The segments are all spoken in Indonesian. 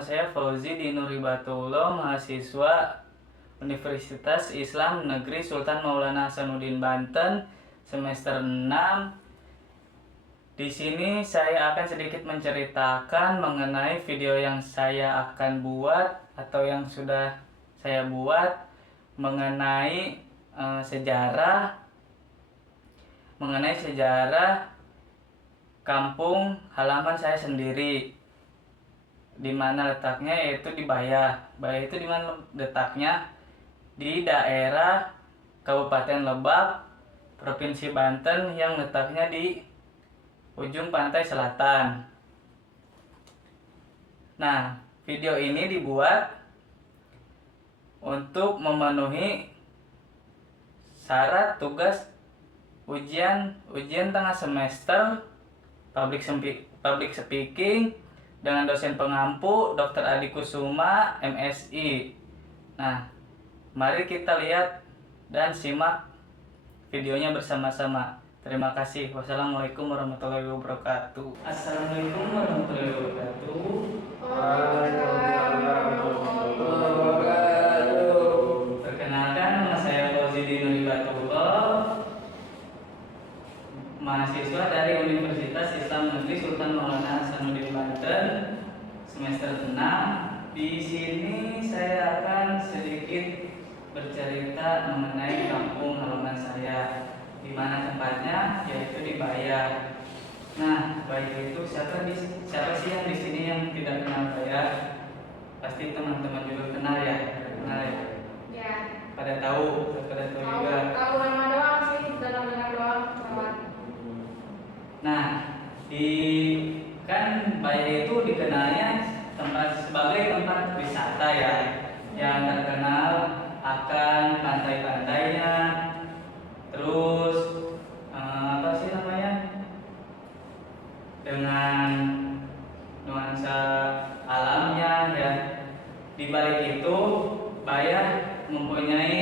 saya Fauzi Dinur Hibatullah, mahasiswa Universitas Islam Negeri Sultan Maulana Hasanuddin Banten, semester 6. Di sini saya akan sedikit menceritakan mengenai video yang saya akan buat atau yang sudah saya buat mengenai sejarah kampung halaman saya sendiri. Di mana letaknya, yaitu di Bayah. Bayah itu di mana letaknya? Di daerah Kabupaten Lebak, Provinsi Banten, yang letaknya di ujung pantai selatan. Nah, video ini dibuat untuk memenuhi syarat tugas ujian tengah semester public speaking dengan dosen pengampu Dr. Adi Kusuma, MSI. Nah, mari kita lihat dan simak videonya bersama-sama. Terima kasih. Wassalamualaikum warahmatullahi wabarakatuh. Assalamualaikum warahmatullahi wabarakatuh. Perkenalkan, nama saya Fauzi Dinur Hibatullah, mahasiswa dari Universitas Islam Negeri Sultan Maulana Hasanuddin Banten, semester 6. Di sini saya akan sedikit bercerita mengenai kampung halaman saya, di mana tempatnya, yaitu di Bayah. Nah, Bayah itu siapa sih yang di sini yang tidak kenal Bayah? Pasti teman-teman juga kenal ya, kenal ya. Ya. Pada tahu juga. Tahu nama doang sih, dalam dengar doang. Nah, kan Bayah itu dikenalnya sebagai tempat wisata ya, yang terkenal akan pantai-pantainya, terus apa sih namanya, dengan nuansa alamnya ya. Di balik itu Bayah mempunyai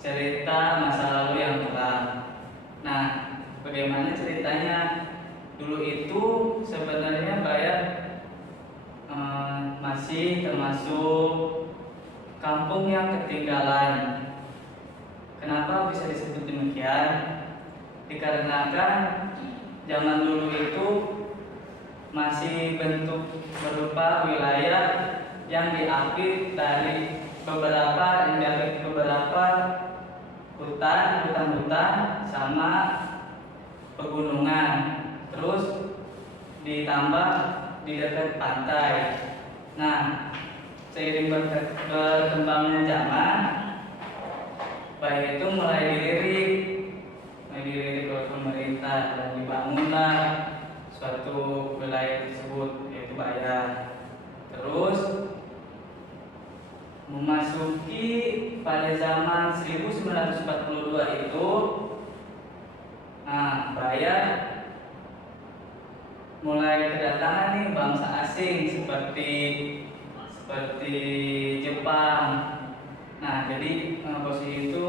cerita masa lalu yang kelam. Nah, bagaimana ceritanya? Dulu itu sebenarnya Bayah masih termasuk kampung yang ketinggalan. Kenapa bisa disebut demikian? Dikarenakan zaman dulu itu masih bentuk berupa wilayah yang diapit dari beberapa hutan sama pegunungan, terus ditambah di dekat pantai. Nah, seiring berkembangnya zaman, Bayah itu mulai dilirik oleh pemerintah dan dibangunlah suatu wilayah tersebut, yaitu Bayah. Terus memasuki pada zaman 1942 itu, nah, Bayah mulai kedatangan nih bangsa asing seperti Jepang. Nah, jadi posisi itu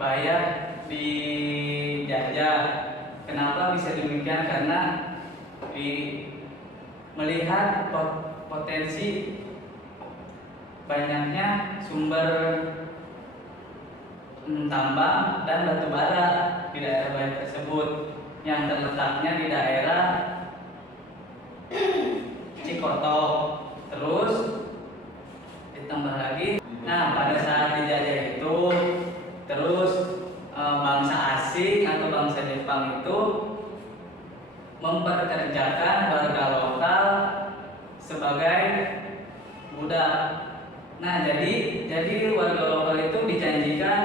Bayah dijajah. Kenapa bisa demikian? Karena melihat potensi banyaknya sumber tambang dan batu bara di daerah Bayah tersebut, yang terletaknya di daerah Cikoto. Terus ditambah lagi, nah, pada saat dijajah itu, terus bangsa asing atau bangsa Jepang itu memperkerjakan warga lokal sebagai budak. Nah, jadi warga lokal itu dijanjikan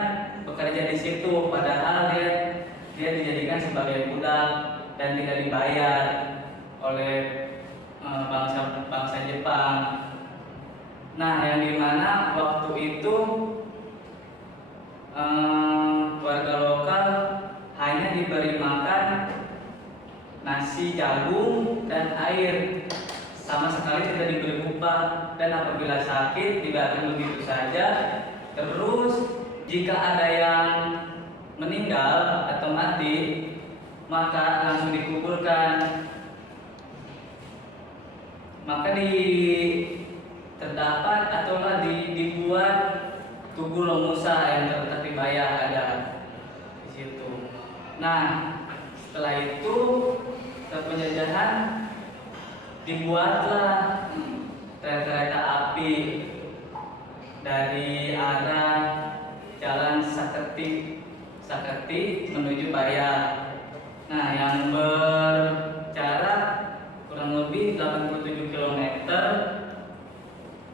bekerja di situ, padahal dia dijadikan sebagai budak dan tidak dibayar oleh bangsa Jepang. Nah, yang dimana waktu itu warga lokal hanya diberi makan nasi jagung dan air, sama sekali tidak diberi upah, dan apabila sakit dibiarkan begitu saja. Terus jika ada yang meninggal atau mati, maka langsung dikuburkan. maka terdapat ataulah dibuat Tugu Lomusa yang terletak di Bayah ada di situ. Nah, setelah itu setelah penjajahan dibuatlah kereta api dari arah Jalan Saketi menuju Bayah. Nah, yang berjarak kurang lebih 87 km.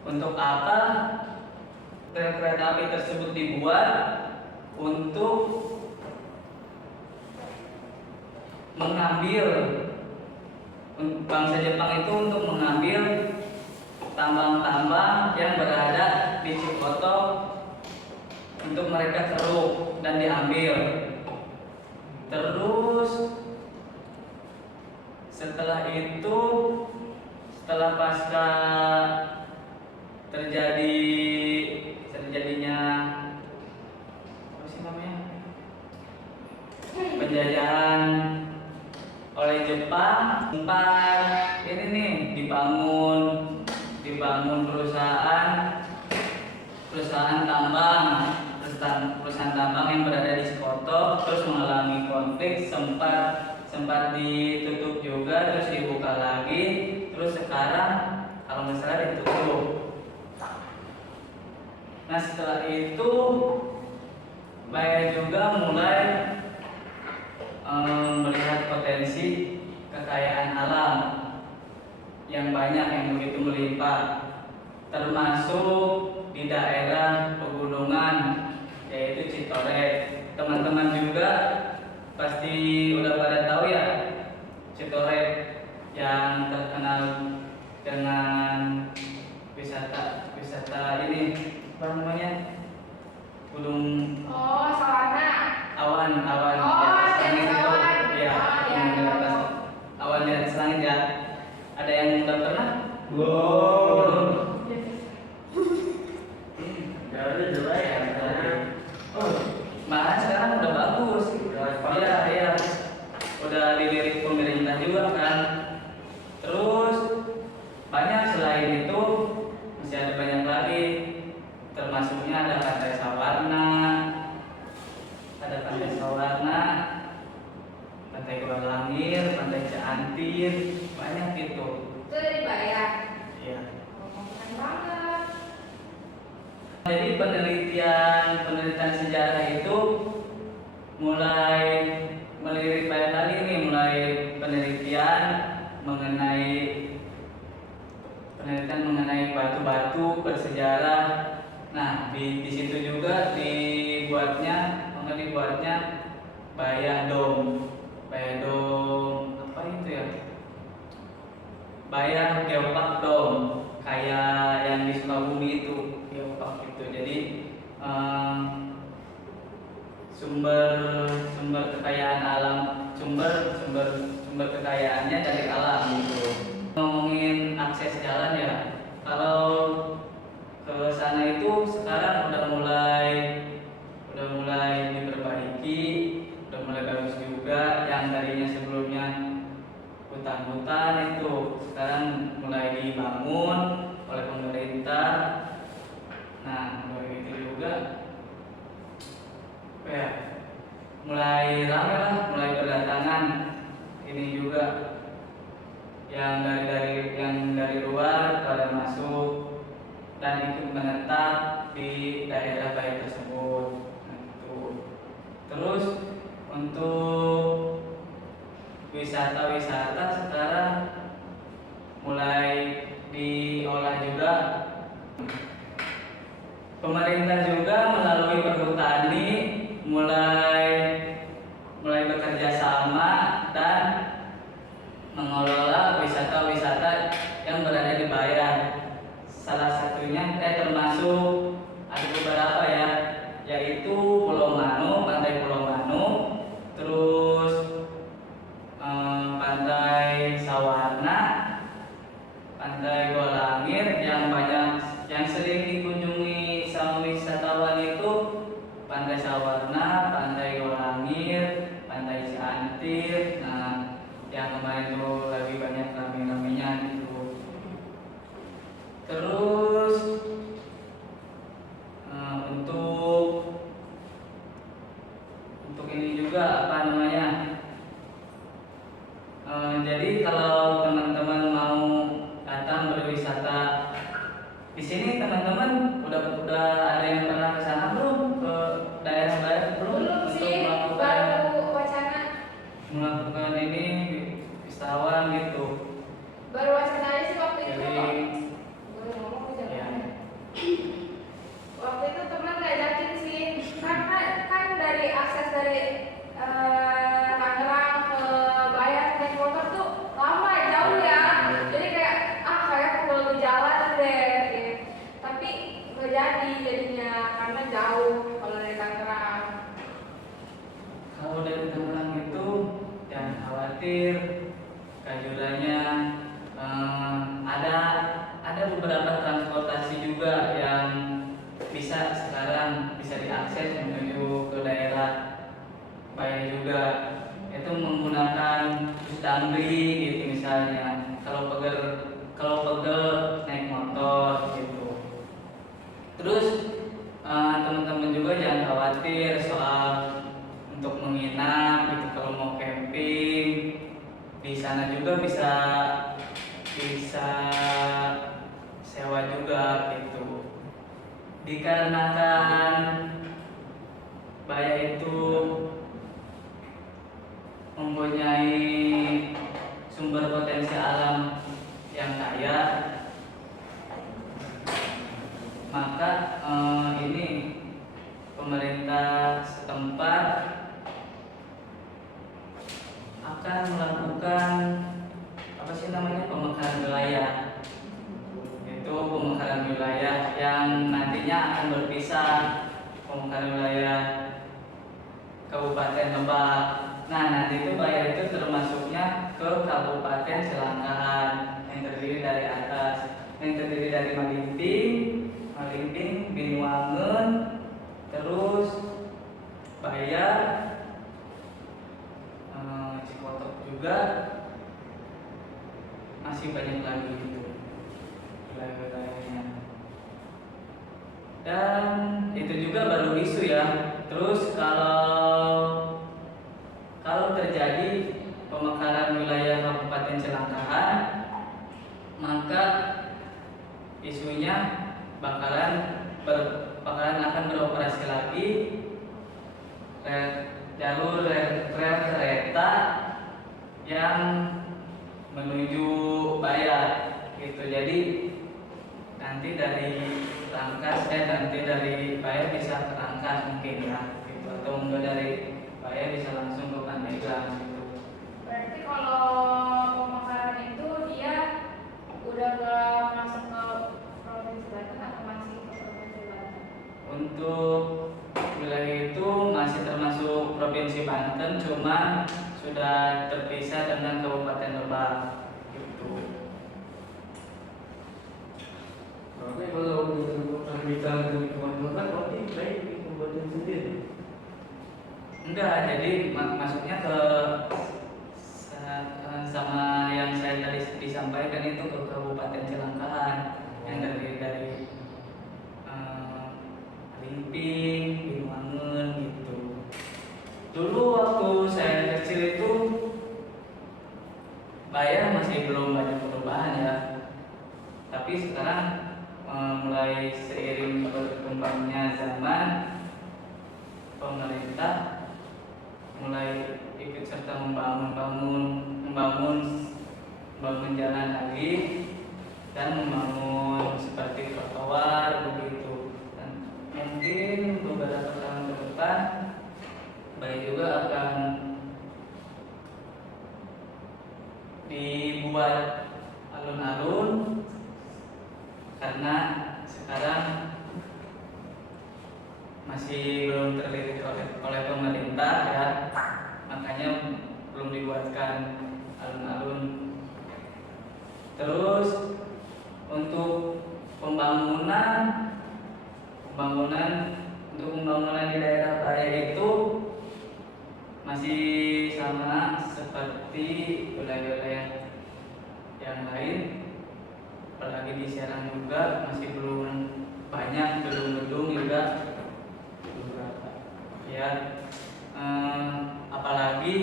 Untuk apa kereta api tersebut dibuat? Untuk mengambil, bangsa Jepang itu untuk mengambil tambang-tambang yang berada di Cikoto untuk mereka keruk dan diambil. Terus setelah itu, setelah pasca terjadinya apa sih namanya, penjajahan oleh Jepang, sempat ini nih dibangun perusahaan tambang yang berada di Cikoto, terus mengalami konflik, sempat ditutup juga, terus dibuka lagi, terus sekarang kalau nggak salah ditutup. Nah, setelah itu Bayah juga mulai melihat potensi kekayaan alam yang banyak, yang begitu melimpah, termasuk di daerah pegunungan yaitu Citoret. Teman-teman juga pasti udah pada tahu ya, Citoret yang terkenal dengan wisata ini apa namanya, gunung Oh, Sawana. awan Oh, di atas langit itu, ya, gunung di atas awan di atas langit ya. Ada yang udah pernah? Belum. Malah sekarang udah bagus. Iya, udah dilirik pemerintah juga kan. Terus banyak selain itu, masih ada banyak lagi. Termasuknya ada Pantai Sawarna, Pantai Golangir, Pantai Ciantir, banyak itu. Itu dari Bayah. Iya. Keren banget. Jadi penelitian sejarah itu mulai melirik Bayah lagi nih, mulai penelitian mengenai batu-batu bersejarah. Nah, di situ juga dibuatnya Bayah Dome apa itu ya? Bayah Geopark Dome, kayak yang di Sukabumi itu, Geopark itu. Jadi sumber kekayaan alam, sumber kekayaannya dari alam gitu. Ngomongin akses jalan ya, kalau ke sana itu sekarang udah mulai diperbaiki, udah mulai bagus juga. Yang tadinya sebelumnya hutan-hutan itu sekarang mulai dibangun oleh pemerintah. Nah, begitu juga ya, mulai ramai lah, mulai berdatangan ini juga yang dari luar pada masuk dan ikut menetap di daerah Bayah tersebut. Terus untuk wisata sekarang mulai diolah juga. Pemerintah juga melalui Perhutani mulai bekerja sama dan mengelola wisata-wisata yang berada di Bayah. Salah satunya termasuk ada beberapa ya, yaitu Pulau Manu, Pantai Pulau Manu, terus Pantai Sawarna, Pantai Golangir yang sering dikunjungi sama wisatawan itu Pantai Sawarna, Pantai Golangir, Pantai Ciantir. Nah, yang kemarin tuh lagi banyak rame-ramenya gitu. jadinya karena jauh kalau dari Tangerang. Kalau dari Tangerang itu jangan khawatir, kejurannya ada beberapa transportasi juga yang sekarang bisa diakses menuju ke daerah Bayan juga. Itu menggunakan bus damri gitu misalnya. Kalau pegel naik motor gitu. Terus teman-teman juga jangan khawatir soal untuk menginap gitu. Kalau mau camping di sana juga bisa sewa juga gitu. Dikarenakan Baya itu mempunyai sumber potensi alam yang kaya, maka ini pemerintah setempat akan melakukan pemekaran wilayah. Itu pemekaran wilayah yang nantinya akan berpisah, pemekaran wilayah Kabupaten Lebak. Nah, nanti itu Baya itu termasuknya ke Kabupaten Selangkahan yang terdiri dari Malimping, Binuangen, terus Baya, Cikotok juga, masih banyak lagi gitu wilayah-wilayahnya. Dan itu juga baru isu ya. Terus kalau terjadi pemekaran wilayah Kabupaten Selangkahan, maka isunya bakalan akan beroperasi lagi jalur rel kereta yang menuju Baya gitu. Jadi nanti dari Baya bisa ke Rangkas mungkin ya gitu, atau enggak dari Baya bisa langsung ke Pandeglang gitu. Berarti kalau pemekaran itu dia udah gak masuk ke Provinsi Banten atau masih ke Provinsi Banten? Untuk wilayah itu masih termasuk Provinsi Banten, cuma sudah terpisah dengan Kabupaten Lebak gitu. Oke, kalau kita kemana-mana berarti baik di kabupaten sendiri. Enggak, jadi masuknya ke sama yang saya tadi disampaikan itu ke Kabupaten Selangkahan yang terdiri dari Limping, Binuangen gitu. Dulu waktu saya kecil itu Baya masih belum banyak perubahan ya. Tapi sekarang mulai seiring berkembangnya zaman, pemerintah mulai ikut serta membangun jalan lagi dan membangun seperti trotoar begitu. Dan mungkin beberapa tahun ke depan Baya juga akan dibuat alun-alun, karena sekarang masih belum terlirik oleh pemerintah ya, makanya belum dibuatkan alun-alun. Terus untuk pembangunan di daerah Baya itu masih sama seperti wilayah-wilayah yang lain, apalagi di Serang juga masih belum banyak gedung-gedung juga beberapa ya, apalagi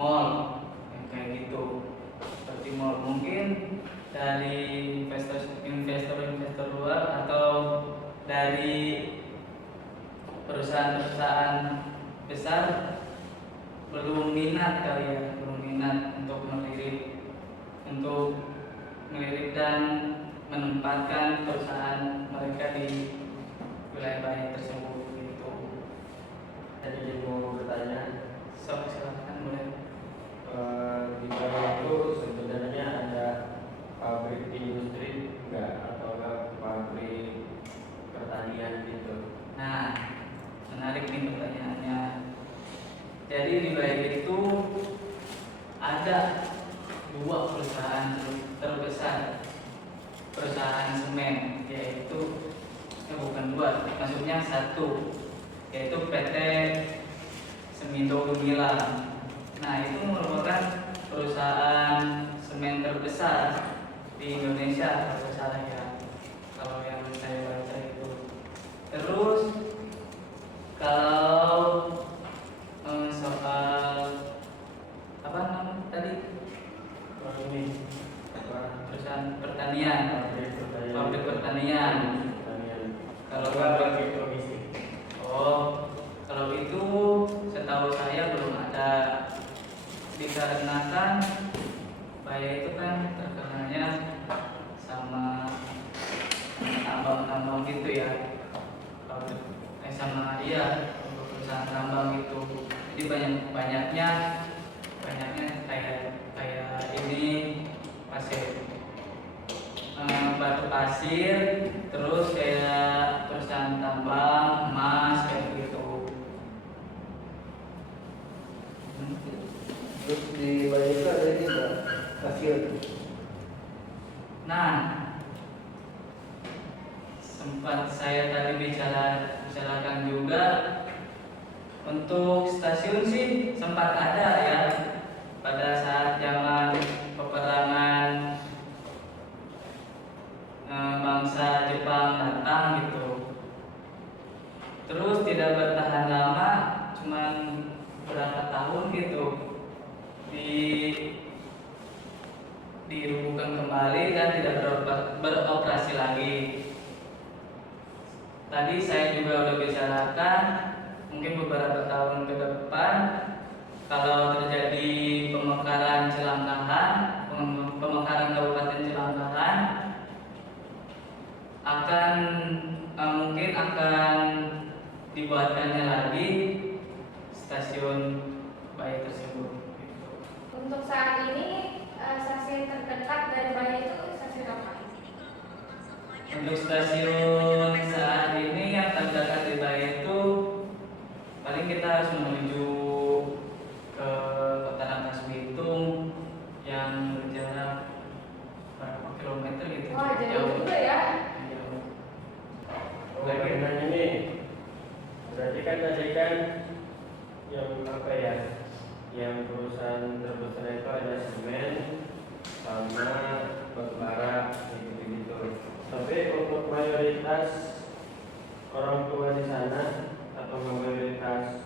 mall yang kayak gitu. Seperti mall, mungkin dari investor luar atau dari perusahaan-perusahaan besar belum minat untuk melirik dan menempatkan perusahaan mereka di wilayah Baya tersebut gitu. Jadi mau bertanya, Silahkan boleh. di Baya itu sebenarnya ada pabrik industri enggak atau pabrik pertanian? pertanian gitu. Nah, menarik nih pertanyaannya. Jadi di Baik itu ada dua perusahaan terbesar perusahaan semen, yaitu bukan dua, maksudnya satu, yaitu PT Semindo Gemilang. Nah, itu merupakan perusahaan semen terbesar di Indonesia kalau nggak salah ya, kalau yang saya baca itu. Terus kalau soal apa namanya tadi, Ini apa? perusahaan pertanian, pabrik pertanian. Kalau pabrik logistik. Oh, kalau itu setahu saya belum ada, dikarenakan Baya itu kan terkenalnya sama tambang-tambang gitu ya, sama iya perusahaan tambang gitu. Jadi banyaknya kayak ini pasir, batu pasir, terus kayak perusahaan tambang emas kayak gitu. Terus di Bali itu ada ini enggak? Kasir. Nah, sempat saya tadi bicarakan juga untuk stasiun sih sempat ada ya pada saat zaman peperangan bangsa Jepang datang gitu. Terus tidak bertahan lama, cuman berapa tahun gitu dirubuhkan kembali dan tidak beroperasi lagi. Tadi saya juga udah bicarakan mungkin beberapa tahun ke depan kalau terjadi pemekaran Kabupaten Cilangkahan mungkin akan dibuatkannya lagi stasiun Baya tersebut. Untuk saat ini stasiun terdekat dari Baya itu stasiun apa? Untuk stasiun saat ini yang terdekat di Baya itu paling kita harus menuju ke Kota Rangkas Bitung yang berjarak berapa kilometer gitu. Wah, jauh juga ya. Jauh. Lagi nanya nih, berarti kan tadi kan yang apa ya, yang perusahaan terbesar itu ada semen sama batubara gitu. Tapi untuk mayoritas orang tua di sana atau mayoritas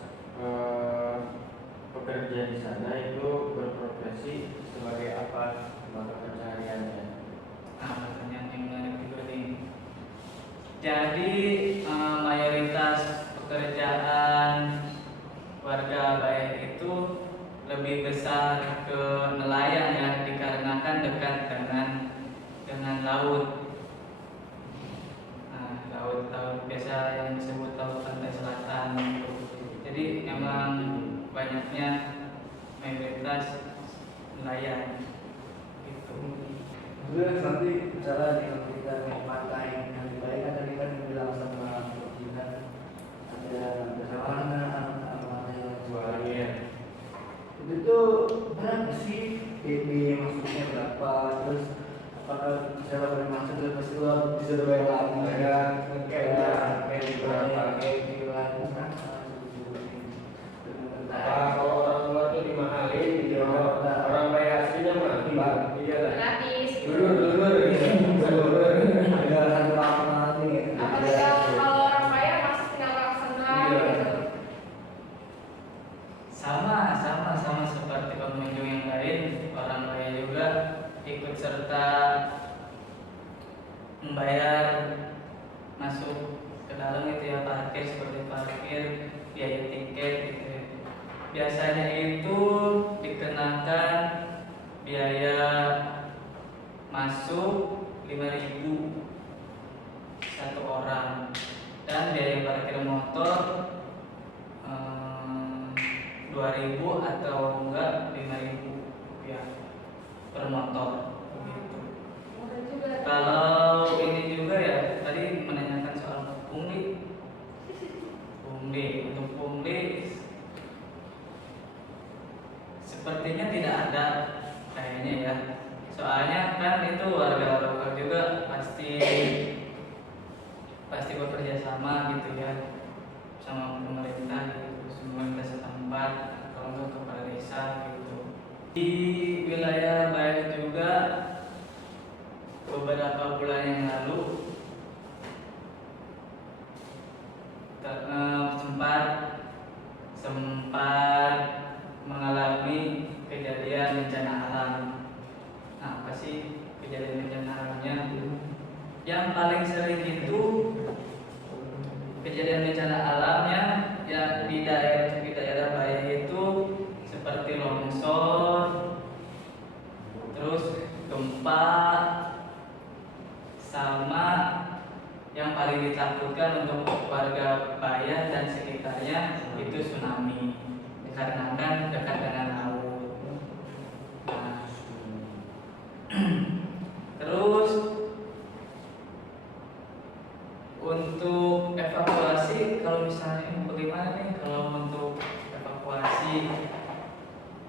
pekerja di sana itu berprofesi sebagai apa mata pencahariannya? Pertanyaan yang menarik juga nih. Jadi mayoritas pekerjaan warga Baya itu lebih besar ke nelayan ya, dikarenakan dekat dengan laut. Nah, laut biasa yang disebut laut pantai selatan. Jadi memang banyaknya mayoritas nelayan gitu. Terus nanti misalnya nih kalau kita naik pantai yang di Bali kan tadi kan bilang sama kita ada savana, ada Soalnya itu berapa sih DP masuknya berapa, terus apakah bisa masuk terus pasti keluar bisa bayar lagi ya kayak di berapa kayak di lain kalau orang luar tuh dimahalin gitu, orang Baya aslinya mah iya lah. Gratis. Dulur ada satu lapangan ini. Apalagi kalau orang Baya masih tinggal langsung Iya. gitu. Sama seperti pengunjung yang lain, orang Baya juga ikut serta membayar masuk ke dalam itu ya, parkir seperti parkir, biaya tiket gitu ya. Biasanya itu dikenakan biaya masuk 5.000 satu orang, dan biaya parkir motor 2.000 atau enggak 5.000 rupiah per motor begitu. Mudah juga. Kalau ini juga ya, tadi menanyakan soal hukum nih. sepertinya tidak ada kayaknya ya. Soalnya kan itu warga lokal juga pasti bekerja sama gitu ya sama pemerintah gitu, pemerintah setempat kalau nggak kepala desa gitu. Di wilayah Bayah juga beberapa bulan yang lalu sempat mengalami kejadian bencana alam. Nah, apa sih kejadian bencana alamnya? Yang paling sering itu kejadian bencana alamnya yang di daerah Bayah itu seperti longsor, terus gempa, sama yang paling ditakutkan untuk warga Bayah dan sekitarnya itu tsunami, dikarenakan dekat dengan laut. Nah, terus untuk evakuasi, kalau misalnya bagaimana nih kalau untuk evakuasi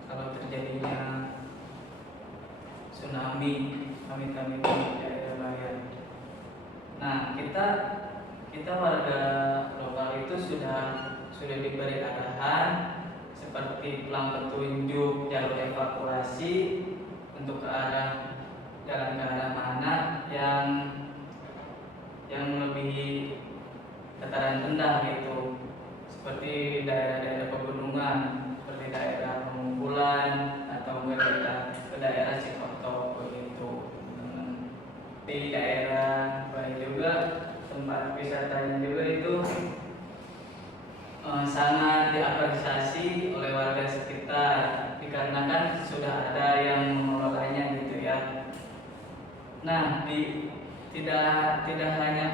kalau terjadinya tsunami amit-amit di daerah Bayah. Nah, kita warga lokal itu sudah diberi arahan seperti pelang petunjuk jalur evakuasi untuk jalan ke arah mana yang melebihi dataran rendah gitu, seperti daerah-daerah pegunungan, seperti daerah Pemungkulan atau ke daerah Cikoto begitu. Di daerah Bayah juga tempat wisatanya juga itu sangat diapresiasi oleh warga sekitar dikarenakan sudah ada yang mengelolanya gitu ya. Nah, tidak hanya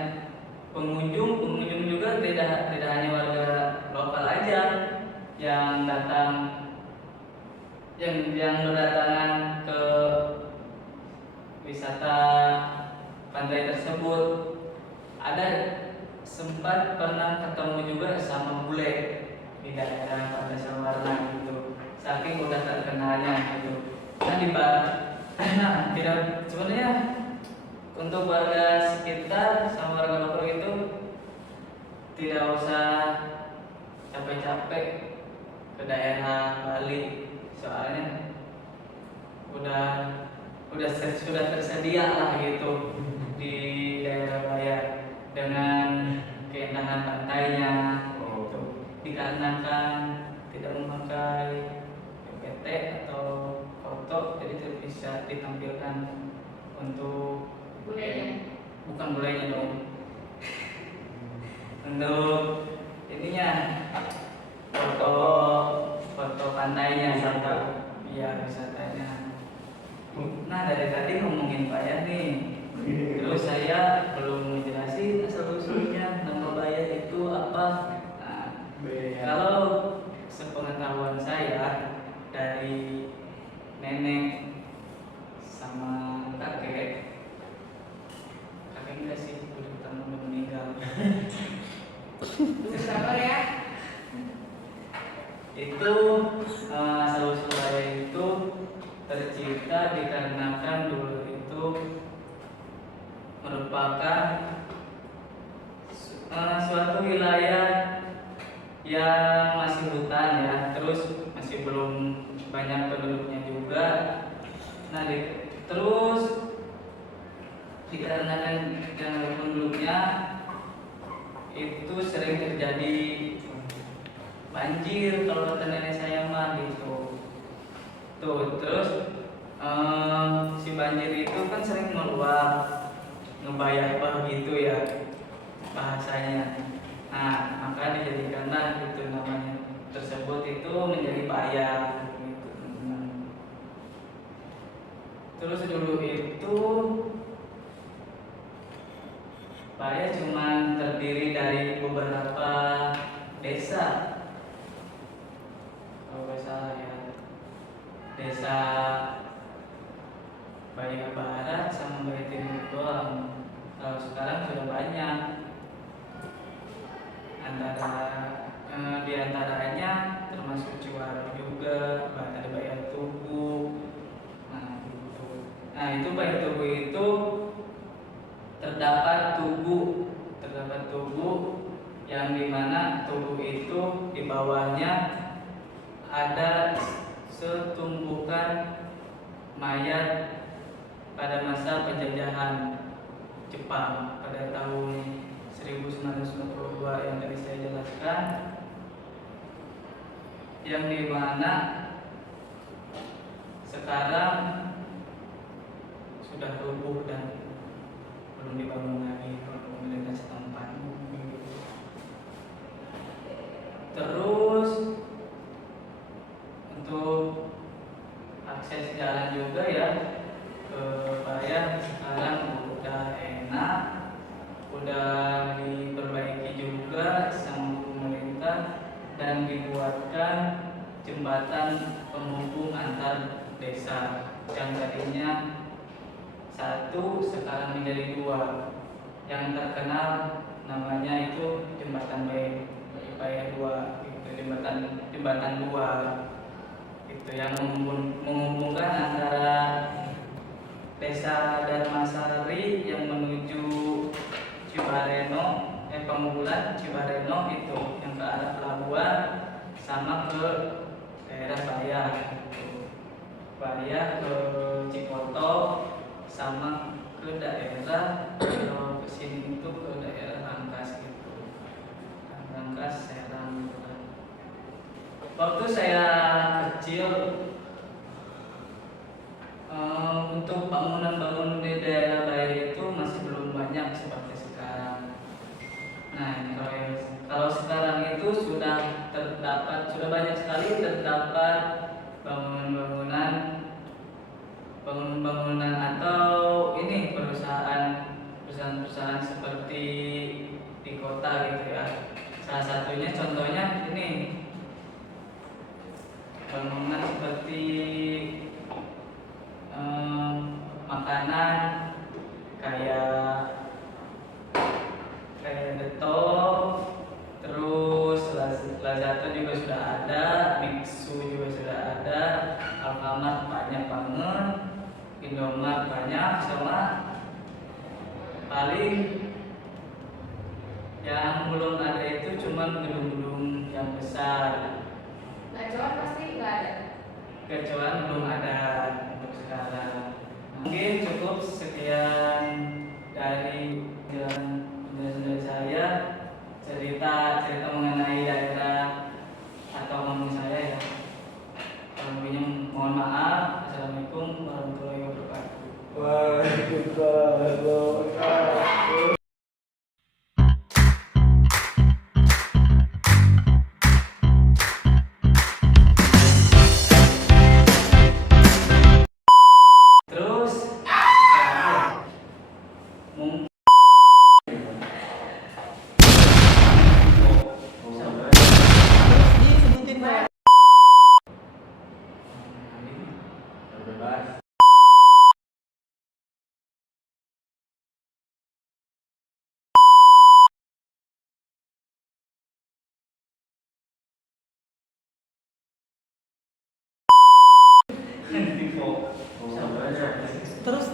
pengunjung juga tidak hanya warga lokal aja yang datang yang berdatangan ke wisata pantai tersebut. Ada sempat pernah ketemu juga sama bule di daerah Pantai Sawarna gitu, saking udah terkenalnya gitu. Nah, tidak sebenarnya untuk warga sekitar sama warga lokal itu tidak usah capek-capek ke daerah Bali, soalnya sudah tersedia lah gitu di daerah Bayah dengan keindahan pantainya gitu, dikarenakan tidak memakai PPT atau foto, jadi tidak bisa ditampilkan untuk bukan bulenya dong, untuk ininya foto pantainya wisatanya. Nah, dari tadi ngomongin Bayah nih, terus saya belum menjelasin asal usulnya nama Bayah itu apa. Nah, kalau sepengetahuan saya dari nenek sama kakek enggak sih, udah meninggal. Sabar ya. Itu asal usul Bayah itu tercipta dikarenakan dulu itu merupakan suatu wilayah yang masih hutan ya, terus masih belum banyak penduduknya juga. Nah, terus dikarenakan penduduknya itu sering terjadi banjir kalau kata nenek saya mah gitu. Tuh, terus si banjir itu kan sering meluap, ngebayar gitu ya bahasanya. Nah, maka dijadikanlah itu namanya tersebut itu menjadi bayar gitu. Terus dulu itu Bayah cuma terdiri dari beberapa desa, kalau nggak salah ya, desa Bayah Barat sama Bayah Timur doang. Kalau sekarang sudah banyak, di antaranya termasuk Ciwarung juga, ada Bayah Tua, Nah, itu baik tubuh itu terdapat tubuh yang dimana tubuh itu di bawahnya ada setumpukan mayat pada masa penjajahan Jepang pada tahun 1942 yang tadi saya jelaskan, yang dimana sekarang sudah rubuh dan belum dibangun lagi oleh pemerintah setempat. Terus untuk akses jalan juga ya ke Bayan sekarang udah enak, udah diperbaiki juga sama pemerintah dan dibuatkan jembatan penghubung antar desa yang tadinya satu sekarang menjadi dua. Yang terkenal namanya itu jembatan Bayan 2, itu jembatan 2 itu yang menghubungkan antara desa Darmasari yang menuju Cibareno, Pemubulan Cibareno itu yang ke arah pelabuhan sama ke daerah Bayan gitu. Bayan ke Cikoto sama ke daerah, kalau ke sini itu ke daerah Rangkas gitu. Rangkas Serang gitu kan. Waktu saya kecil untuk bangunan-bangunan di daerah Bayan itu masih belum banyak seperti sekarang. Nah, kalau sekarang itu sudah banyak sekali terdapat bangunan-bangunan atau ini perusahaan seperti di kota gitu ya. Salah satunya contohnya ini bangunan seperti makanan kayak Deto, terus Lazada juga sudah ada, Mixu juga sudah ada, Alfamart banyak banget, Indomart banyak, sama paling yang belum ada itu cuma gedung-gedung yang besar. Gacuan pasti nggak ada. Gacuan belum ada untuk sekarang. Mungkin cukup sekian dari penjelasan dari saya, cerita mengenai daerah atau kampung saya ya. Kalau lebihnya mohon maaf. Assalamualaikum warahmatullahi wabarakatuh. Waalaikumsalam warahmatullahi wabarakatuh. Terus mungkin Bebas. terus